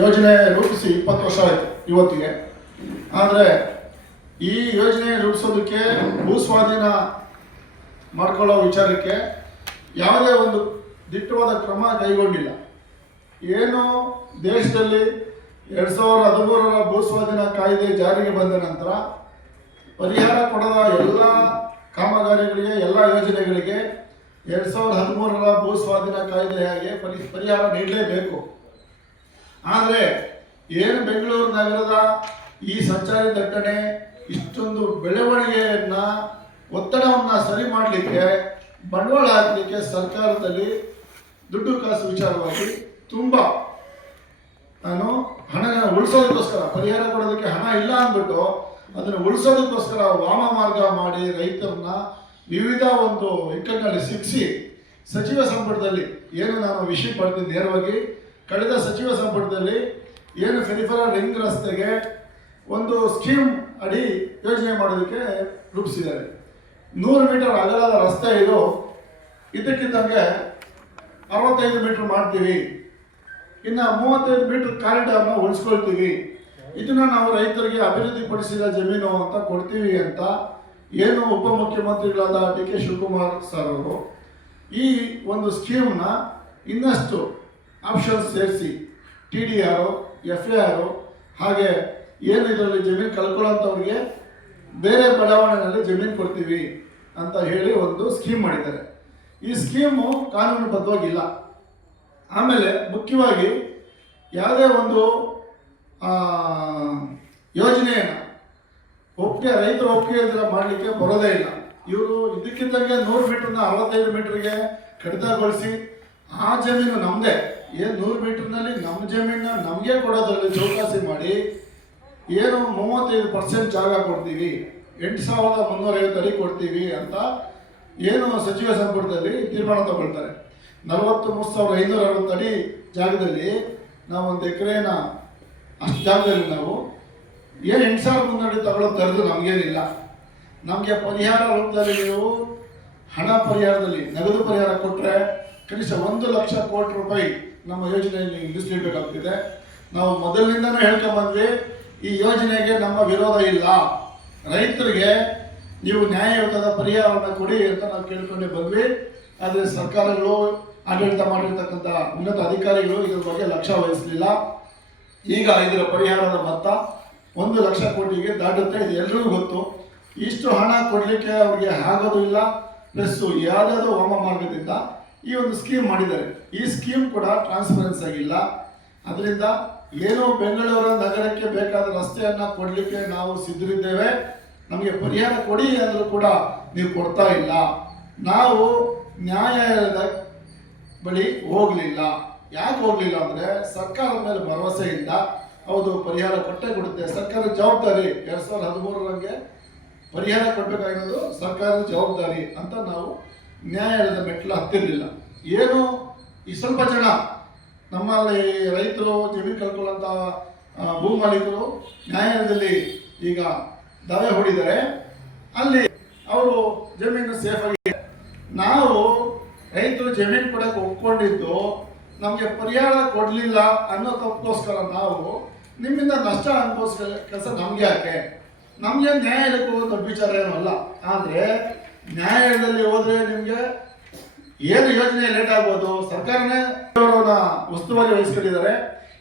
ಯೋಜನೆ ರೂಪಿಸಿ 20 ವರ್ಷ ಆಯಿತು ಇವತ್ತಿಗೆ. ಆದರೆ ಈ ಯೋಜನೆ ರೂಪಿಸೋದಕ್ಕೆ ಭೂಸ್ವಾಧೀನ ಮಾಡ್ಕೊಳ್ಳೋ ವಿಚಾರಕ್ಕೆ ಯಾವುದೇ ಒಂದು ದಿಟ್ಟವಾದ ಕ್ರಮ ಕೈಗೊಂಡಿಲ್ಲ. ಏನು ದೇಶದಲ್ಲಿ 2013ರ ಭೂಸ್ವಾಧೀನ ಕಾಯ್ದೆ ಜಾರಿಗೆ ಬಂದ ನಂತರ ಪರಿಹಾರ ಕೊಡದ ಎಲ್ಲ ಕಾಮಗಾರಿಗಳಿಗೆ, ಎಲ್ಲ ಯೋಜನೆಗಳಿಗೆ 2013ರ ಭೂಸ್ವಾಧೀನ ಕಾಯ್ದೆ ಹಾಗೆ ಪರಿಹಾರ ನೀಡಲೇಬೇಕು. ಆದರೆ ಏನು ಬೆಂಗಳೂರು ನಗರದ ಈ ಸಂಚಾರಿ ದಟ್ಟಣೆ ಇಷ್ಟೊಂದು ಬೆಳವಣಿಗೆಯನ್ನ ಒತ್ತಡವನ್ನು ಸರಿ ಮಾಡಲಿಕ್ಕೆ, ಬಂಡವಾಳ ಹಾಕಲಿಕ್ಕೆ ಸರ್ಕಾರದಲ್ಲಿ ದುಡ್ಡು ಕಾಸು ವಿಚಾರವಾಗಿ ತುಂಬ ನಾನು ಹಣ ಉಳಿಸೋದಕ್ಕೋಸ್ಕರ, ಪರಿಹಾರ ಕೊಡೋದಕ್ಕೆ ಹಣ ಇಲ್ಲ ಅಂದ್ಬಿಟ್ಟು ಅದನ್ನು ಉಳಿಸೋದಕ್ಕೋಸ್ಕರ ವಾಮ ಮಾರ್ಗ ಮಾಡಿ ರೈತರನ್ನ ವಿವಿಧ ಒಂದು ಇಕ್ಕಟ್ಟಿನಲ್ಲಿ ಸಿಕ್ಕಿಸಿ ಸಚಿವ ಸಂಪುಟದಲ್ಲಿ ಏನು ನಾನು ವಿಷಯ ಪಡ್ತೀನಿ ನೇರವಾಗಿ, ಕಳೆದ ಸಚಿವ ಸಂಪುಟದಲ್ಲಿ ಏನು ಫೆರಿಫೆರಲ್ ರಿಂಗ್ ರಸ್ತೆಗೆ ಒಂದು ಸ್ಕೀಮ್ ಅಡಿ ಯೋಜನೆ ಮಾಡೋದಕ್ಕೆ ರೂಪಿಸಿದ್ದಾರೆ. 100 ಮೀಟರ್ ಅಗಲದ ರಸ್ತೆ ಇದು, ಇದಕ್ಕಿದ್ದಂಗೆ 65 ಮೀಟರ್ ಮಾಡ್ತೀವಿ, ಇನ್ನು 35 ಮೀಟರ್ ಕಾರಿಡಾರ್ನ ಉಳಿಸ್ಕೊಳ್ತೀವಿ, ಇದನ್ನ ನಾವು ರೈತರಿಗೆ ಅಭಿವೃದ್ಧಿಪಡಿಸಿದ ಜಮೀನು ಅಂತ ಕೊಡ್ತೀವಿ ಅಂತ ಏನು ಉಪಮುಖ್ಯಮಂತ್ರಿಗಳಾದ ಡಿ ಕೆ ಶಿವಕುಮಾರ್ ಸರ್ ಅವರು ಈ ಒಂದು ಸ್ಕೀಮ್ನ ಇನ್ನಷ್ಟು ಆಪ್ಷನ್ಸ್ ಸೇರಿಸಿ TDR, FAR ಹಾಗೆ ಏನು ಇದರಲ್ಲಿ ಜಮೀನು ಕಳ್ಕೊಳ್ಳೋಂಥವ್ರಿಗೆ ಬೇರೆ ಬಡಾವಣೆಯಲ್ಲಿ ಜಮೀನು ಕೊಡ್ತೀವಿ ಅಂತ ಹೇಳಿ ಒಂದು ಸ್ಕೀಮ್ ಮಾಡಿದ್ದಾರೆ. ಈ ಸ್ಕೀಮು ಕಾನೂನುಬದ್ಧವಾಗಿಲ್ಲ. ಆಮೇಲೆ ಮುಖ್ಯವಾಗಿ ಯಾವುದೇ ಒಂದು ಯೋಜನೆಯನ್ನು ರೈತರ ಒಪ್ಪಿಗೆ ಮಾಡಲಿಕ್ಕೆ ಬರೋದೇ ಇಲ್ಲ. ಇವರು ಇದಕ್ಕಿದ್ದಂಗೆ 100 ಮೀಟರ್ನ 65 ಮೀಟರ್ಗೆ ಕಡಿತಗೊಳಿಸಿ ಆ ಜಮೀನು ನಮ್ಮದೇ, ಏನು 100 ಮೀಟರ್ನಲ್ಲಿ ನಮ್ಮ ಜಮೀನನ್ನ ನಮಗೆ ಕೊಡೋದ್ರಲ್ಲಿ ಚೌಕಾಸಿ ಮಾಡಿ ಏನು 35% ಜಾಗ ಕೊಡ್ತೀವಿ, 8,350 ಅಡಿ ಕೊಡ್ತೀವಿ ಅಂತ ಏನು ಸಚಿವ ಸಂಪುಟದಲ್ಲಿ ತೀರ್ಮಾನ ತಗೊಳ್ತಾರೆ. 43,560 ಅಡಿ ಜಾಗದಲ್ಲಿ ನಾವು 1 ಎಕರೆನ ಅಷ್ಟು ಜಾಗದಲ್ಲಿ ನಾವು ಏನು 8,300 ಅಡಿ ತಗೊಳ್ಳೋದು ತರದು ನಮಗೇನಿಲ್ಲ. ನಮಗೆ ಪರಿಹಾರ ರೂಪದಲ್ಲಿ ನೀವು ಹಣ ಪರಿಹಾರದಲ್ಲಿ ನಗದು ಪರಿಹಾರ ಕೊಟ್ಟರೆ ಕನಿಷ್ಠ 1 ಲಕ್ಷ ಕೋಟಿ ರೂಪಾಯಿ ನಮ್ಮ ಯೋಜನೆಯಲ್ಲಿ ನಿಲ್ಲಿಸಲೇಬೇಕಾಗ್ತಿದೆ. ನಾವು ಮೊದಲಿನಿಂದನೂ ಹೇಳ್ಕೊಂಬಂದ್ವಿ, ಈ ಯೋಜನೆಗೆ ನಮ್ಮ ವಿರೋಧ ಇಲ್ಲ, ರೈತರಿಗೆ ನೀವು ನ್ಯಾಯಯುತದ ಪರಿಹಾರವನ್ನು ಕೊಡಿ ಅಂತ ನಾವು ಕೇಳ್ಕೊಂಡೇ ಬಂದ್ವಿ. ಆದರೆ ಸರ್ಕಾರಗಳು, ಆಡಳಿತ ಮಾಡಿರ್ತಕ್ಕಂಥ ಉನ್ನತ ಅಧಿಕಾರಿಗಳು ಇದ್ರ ಬಗ್ಗೆ ಲಕ್ಷ್ಯ ವಹಿಸಲಿಲ್ಲ. ಈಗ ಇದರ ಪರಿಹಾರದ ಮೊತ್ತ 1 ಲಕ್ಷ ಕೋಟಿಗೆ ದಾಟುತ್ತೆ, ಇದು ಎಲ್ರಿಗೂ ಗೊತ್ತು. ಇಷ್ಟು ಹಣ ಕೊಡಲಿಕ್ಕೆ ಅವ್ರಿಗೆ ಆಗೋದು ಇಲ್ಲ. ಪ್ಲಸ್ ಯಾವುದಾದ್ರು ವಾಮ ಮಾರ್ಗದಿಂದ ಈ ಒಂದು ಸ್ಕೀಮ್ ಮಾಡಿದ್ದಾರೆ. ಈ ಸ್ಕೀಮ್ ಕೂಡ ಟ್ರಾನ್ಸ್ಪರೆನ್ಸ್ ಆಗಿಲ್ಲ. ಅದರಿಂದ ಏನೋ ಬೆಂಗಳೂರು ನಗರಕ್ಕೆ ಬೇಕಾದ ರಸ್ತೆಯನ್ನು ಕೊಡಲಿಕ್ಕೆ ನಾವು ಸಿದ್ಧರಿದ್ದೇವೆ, ನಮಗೆ ಪರಿಹಾರ ಕೊಡಿ ಅಂದರೂ ಕೂಡ ನೀವು ಕೊಡ್ತಾ ಇಲ್ಲ. ನಾವು ನ್ಯಾಯಾಲಯದ ಬಳಿ ಹೋಗಲಿಲ್ಲ. ಯಾಕೆ ಹೋಗಲಿಲ್ಲ ಅಂದರೆ ಸರ್ಕಾರದ ಮೇಲೆ ಭರವಸೆಯಿಂದ ಹೌದು ಪರಿಹಾರ ಕೊಟ್ಟೇ ಕೊಡುತ್ತೆ, ಸರ್ಕಾರದ ಜವಾಬ್ದಾರಿ, 2013ರಂಗೆ ಪರಿಹಾರ ಕೊಡಬೇಕಾಗಿರೋದು ಸರ್ಕಾರದ ಜವಾಬ್ದಾರಿ ಅಂತ ನಾವು ನ್ಯಾಯಾಲಯದ ಮೆಟ್ಟಲು ಹತ್ತಿರಲಿಲ್ಲ. ಏನು ಈ ಸ್ವಲ್ಪ ಜನ ನಮ್ಮಲ್ಲಿ ರೈತರು ಜಮೀನು ಕಳ್ಕೊಳ್ಳೋಂಥ ಭೂ ಮಾಲೀಕರು ನ್ಯಾಯಾಲಯದಲ್ಲಿ ಈಗ ದಾವೆ ಹೂಡಿದ್ದಾರೆ, ಅಲ್ಲಿ ಅವರು ಜಮೀನು ಸೇಫ್ ಆಗಿ, ನಾವು ರೈತರು ಜಮೀನು ಕೊಡೋಕೆ ಒಪ್ಕೊಂಡಿದ್ದು ನಮಗೆ ಪರಿಹಾರ ಕೊಡಲಿಲ್ಲ ಅನ್ನೋ ತಪ್ಪಗೋಸ್ಕರ ನಾವು ನಿಮ್ಮಿಂದ ನಷ್ಟ ಅನುಭವಿಸೋ ಕೆಲಸ ನಮಗೆ ಯಾಕೆ? ನಮಗೆ ನ್ಯಾಯಾಲಯಕ್ಕೆ ಹೋಗೋ ದೊಡ್ಡ ವಿಚಾರ ಏನೂ ಅಲ್ಲ. ಆದರೆ ನ್ಯಾಯಾಲಯದಲ್ಲಿ ಹೋದರೆ ನಿಮಗೆ ಏನು ಯೋಜನೆ ಲೇಟ್ ಆಗ್ಬೋದು, ಸರ್ಕಾರನೇ ಅವರನ್ನ ಉಸ್ತುವಾರಿ ವಹಿಸ್ಕೊಂಡಿದ್ದಾರೆ.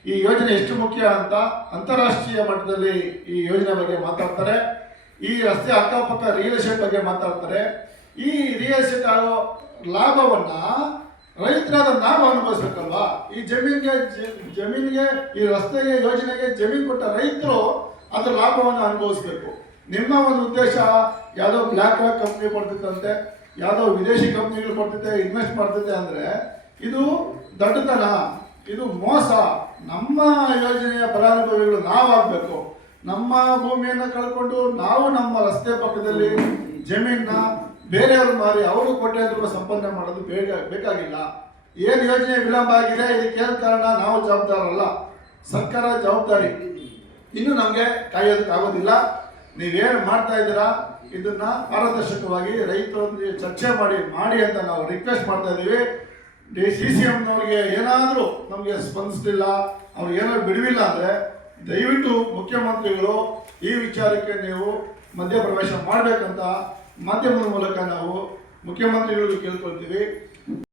ಈ ಯೋಜನೆ ಎಷ್ಟು ಮುಖ್ಯ ಅಂತ ಅಂತಾರಾಷ್ಟ್ರೀಯ ಮಟ್ಟದಲ್ಲಿ ಈ ಯೋಜನೆ ಬಗ್ಗೆ ಮಾತಾಡ್ತಾರೆ. ಈ ರಸ್ತೆ ಅಕ್ಕಪಕ್ಕ ರಿಯಲ್ ಎಸ್ಟೇಟ್ ಬಗ್ಗೆ ಮಾತಾಡ್ತಾರೆ. ಈ ರಿಯಲ್ ಎಸ್ಟೇಟ್ ಆಗೋ ಲಾಭವನ್ನ ರೈತರಾದ ನಾವು ಅನುಭವಿಸ್ಬೇಕಲ್ವಾ? ಈ ಜಮೀನಿಗೆ ಈ ರಸ್ತೆಗೆ ಯೋಜನೆಗೆ ಜಮೀನು ಕೊಟ್ಟ ರೈತರು ಅದರ ಲಾಭವನ್ನು ಅನುಭವಿಸ್ಬೇಕು. ನಿಮ್ಮ ಒಂದು ಉದ್ದೇಶ ಯಾವುದೋ ಬ್ಲ್ಯಾಕ್ ರಾಕ್ ಕಂಪ್ನಿ ಕೊಡ್ತಿತ್ತಂತೆ, ಯಾವುದೋ ವಿದೇಶಿ ಕಂಪ್ನಿಗಳು ಕೊಡ್ತಿದ್ದೆ, ಇನ್ವೆಸ್ಟ್ ಮಾಡ್ತಿದ್ದೆ ಅಂದರೆ ಇದು ದಡ್ಡತನ, ಇದು ಮೋಸ. ನಮ್ಮ ಯೋಜನೆಯ ಫಲಾನುಭವಿಗಳು ನಾವಾಗಬೇಕು. ನಮ್ಮ ಭೂಮಿಯನ್ನು ಕಳ್ಕೊಂಡು ನಾವು ನಮ್ಮ ರಸ್ತೆ ಪಕ್ಕದಲ್ಲಿ ಜಮೀನನ್ನ ಬೇರೆಯವರು ಮಾರಿ ಅವರು ಕೋಟ್ಯಾಂತರ ಸಂಪಾದನೆ ಮಾಡೋದು ಬೇಕಾಗಿಲ್ಲ. ಏನು ಯೋಜನೆ ವಿಳಂಬ ಆಗಿದೆ ಇದಕ್ಕೇನು ಕಾರಣ? ನಾವು ಜವಾಬ್ದಾರಲ್ಲ, ಸರ್ಕಾರ ಜವಾಬ್ದಾರಿ. ಇನ್ನು ನಮಗೆ ಕಾಯೋದಕ್ಕಾಗೋದಿಲ್ಲ. ನೀವೇನು ಮಾಡ್ತಾ ಇದ್ದೀರಾ ಇದನ್ನ ಪಾರದರ್ಶಕವಾಗಿ ರೈತರೊಂದಿಗೆ ಚರ್ಚೆ ಮಾಡಿ ಅಂತ ನಾವು ರಿಕ್ವೆಸ್ಟ್ ಮಾಡ್ತಾ ಇದ್ದೀವಿ. CCMನವ್ರಿಗೆ ಏನಾದರೂ ನಮಗೆ ಸ್ಪಂದಿಸಲಿಲ್ಲ, ಅವ್ರು ಏನಾದ್ರು ಬಿಡುವಿಲ್ಲ ಅಂದರೆ ದಯವಿಟ್ಟು ಮುಖ್ಯಮಂತ್ರಿಗಳು ಈ ವಿಚಾರಕ್ಕೆ ನೀವು ಮಧ್ಯಪ್ರವೇಶ ಮಾಡಬೇಕಂತ ಮಾಧ್ಯಮದ ಮೂಲಕ ನಾವು ಮುಖ್ಯಮಂತ್ರಿಗಳಿಗೂ ಕೇಳ್ಕೊಳ್ತೀವಿ.